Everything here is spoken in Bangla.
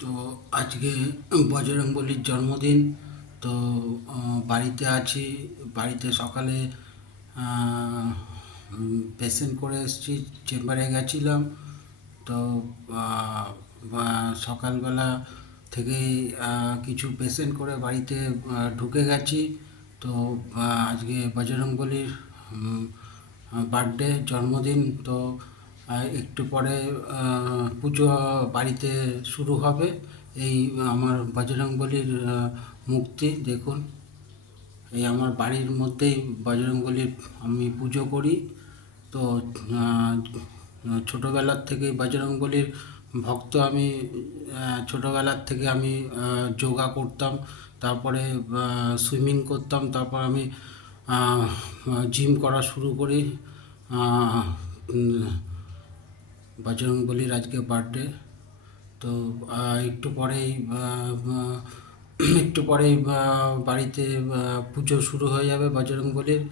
তো আজকে বজরংবলীর জন্মদিন। তো বাড়িতে আছি। বাড়িতে সকালে পেশেন্ট করে এসেছি, চেম্বারে গেছিলাম। তো আহ, সকালবেলা থেকেই কিছু পেশেন্ট করে বাড়িতে ঢুকে গেছি। তো আজকে বজরংবলীর বার্থডে, জন্মদিন। তো একটু পরে পুজো বাড়িতে শুরু হবে। এই আমার বজরংবলীর মূর্তি দেখুন, এই আমার বাড়ির মধ্যেই বজরংবলীর আমি পুজো করি। তো আহ, ছোটোবেলার থেকে বজরংবলীর ভক্ত আমি। ছোটোবেলার থেকে আমি যোগা করতাম, তারপরে সুইমিং করতাম, তারপর আমি জিম করা শুরু করি। আহ, উম, বজরংবলীর আজকে বার্থডে। তো একটু পরেই একটু পরেই বাড়িতে পুজো শুরু হয়ে যাবে বজরংবলীর।